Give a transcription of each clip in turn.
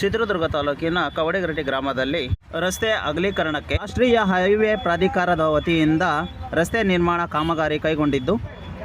ಚಿತ್ರದುರ್ಗ ತಾಲೂಕಿನ ಕವಡಿಗರಟ್ಟಿ ಗ್ರಾಮದಲ್ಲಿ ರಸ್ತೆ ಅಗಲೀಕರಣಕ್ಕೆ ರಾಷ್ಟ್ರೀಯ ಹೈವೇ ಪ್ರಾಧಿಕಾರದ ವತಿಯಿಂದ ರಸ್ತೆ ನಿರ್ಮಾಣ ಕಾಮಗಾರಿ ಕೈಗೊಂಡಿದ್ದು,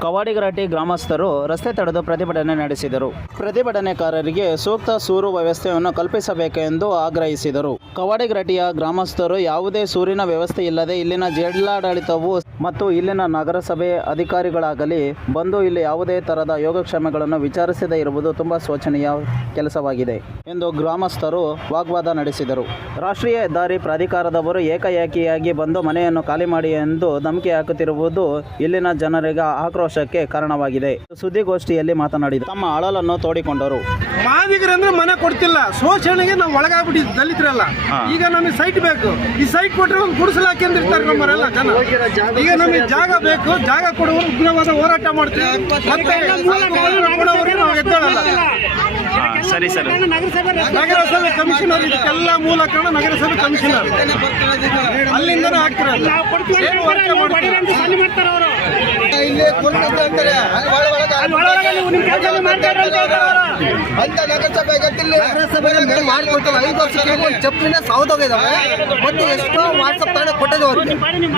ಕವಡಿಗರಟ್ಟಿ ಗ್ರಾಮಸ್ಥರು ರಸ್ತೆ ತಡೆದು ಪ್ರತಿಭಟನೆ ನಡೆಸಿದರು. ಪ್ರತಿಭಟನೆಕಾರರಿಗೆ ಸೂಕ್ತ ಸೂರು ವ್ಯವಸ್ಥೆಯನ್ನು ಕಲ್ಪಿಸಬೇಕೆಂದು ಆಗ್ರಹಿಸಿದರು. ಕವಡಿಗರಟ್ಟಿಯ ಗ್ರಾಮಸ್ಥರು ಯಾವುದೇ ಸೂರಿನ ವ್ಯವಸ್ಥೆ ಇಲ್ಲದೆ ಇಲ್ಲಿನ ಜಿಲ್ಲಾಡಳಿತವು ಮತ್ತು ಇಲ್ಲಿನ ನಗರಸಭೆ ಅಧಿಕಾರಿಗಳಾಗಲಿ ಬಂದು ಇಲ್ಲಿ ಯಾವುದೇ ಥರದ ಯೋಗಕ್ಷೇಮಗಳನ್ನು ವಿಚಾರಿಸದೇ ಇರುವುದು ತುಂಬ ಶೋಚನೀಯ ಕೆಲಸವಾಗಿದೆ ಎಂದು ಗ್ರಾಮಸ್ಥರು ವಾಗ್ವಾದ ನಡೆಸಿದರು. ರಾಷ್ಟ್ರೀಯ ಹೆದ್ದಾರಿ ಪ್ರಾಧಿಕಾರದವರು ಏಕಾಏಕಿಯಾಗಿ ಬಂದು ಮನೆಯನ್ನು ಖಾಲಿ ಮಾಡಿ ಎಂದು ಧಮಕಿ ಹಾಕುತ್ತಿರುವುದು ಇಲ್ಲಿನ ಜನರಿಗೆ ಆಕ್ರೋಶಕ್ಕೆ ಕಾರಣವಾಗಿದೆ. ಸುದ್ದಿಗೋಷ್ಠಿಯಲ್ಲಿ ಮಾತನಾಡಿದ ತಮ್ಮ ಅಳಲನ್ನು ತೋಡಿಕೊಂಡರು. ಮಾದಿಗರಂದ್ರೆ ಮನೆ ಕೊಡ್ತಿಲ್ಲ, ಶೋಷಣೆಗೆ ನಾವು ಒಳಗಾಗ್ಬಿಟ್ಟಿದ್ದು ದಲಿತರಲ್ಲ. ಈಗ ನಮಗೆ ಸೈಟ್ ಬೇಕು, ಈ ಸೈಟ್ ಕೊಟ್ಟರೆ ಒಂದು ಗುಡಿಸಲು ಹಾಕಿರ್ತಾರೆ ನಮ್ಮರೆಲ್ಲ ಜನ. ಈಗ ನಮಗೆ ಜಾಗ ಬೇಕು, ಜಾಗ ಕೊಡುವರು ಉಗ್ರವಾದ ಹೋರಾಟ ಮಾಡ್ತೀವಿ. ಸರಿ ಸರ್, ನಗರಸಭೆ ಕಮಿಷನರ್ ಇದಕ್ಕೆಲ್ಲ ಮೂಲ ಕಾರಣ ನಗರಸಭೆ ಕಮಿಷನರ್, ಅಲ್ಲಿಂದನೇ ಆಗ್ತಿರಲ್ಲ. ಚಪ್ಪಲಿನ ಸೌದೋಗಿದಾವೆ ಮತ್ತೆ ಎಷ್ಟೋ ವಾಟ್ಸಪ್ ತಾಣ ಕೊಟ್ಟದ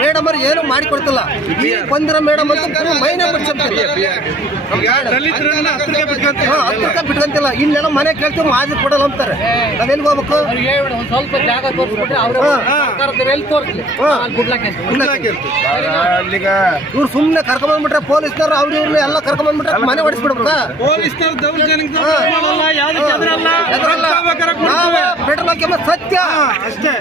ಮೇಡಮ್ ಅವ್ರು ಏನು ಮಾಡಿಕೊಡ್ತಿಲ್ಲ. ಈ ಬಂದಿರೋ ಮೇಡಮ್ ಅಂತ ಮೈನೇ ಬಿಟ್ಕಂತಿಲ್ಲ. ಇಲ್ಲೆಲ್ಲ ಮನೆ ಕೇಳ್ತೀವಿ, ಮಾದಿ ಕೊಡಲ್ಲ ಅಂತಾರೆ. ನಾವೆಲ್ಲಿಗೆ ಹೋಗ್ಬೇಕು? ಸ್ವಲ್ಪ ಜಾಗ ತೋರಿಸ್ಬಿಟ್ರೆ ಇವ್ರು ಸುಮ್ಮನೆ ಕರ್ಕೊಂಡ್ಬಂದ್ಬಿಟ್ರೆ ಪೊಲೀಸ್ನವ್ರು ಅವ್ರು ಇವ್ರನ್ನ ಎಲ್ಲ ಕರ್ಕೊಂಡ್ಬಂದ್ಬಿಟ್ರೆ ಮನೆ ಹೊಡಿಸ್ಬಿಡ್ಬೇಕ. ಪೆಟ್ರೋಲ್ ಹಾಕಿ ಸತ್ಯ ಅಷ್ಟೇ.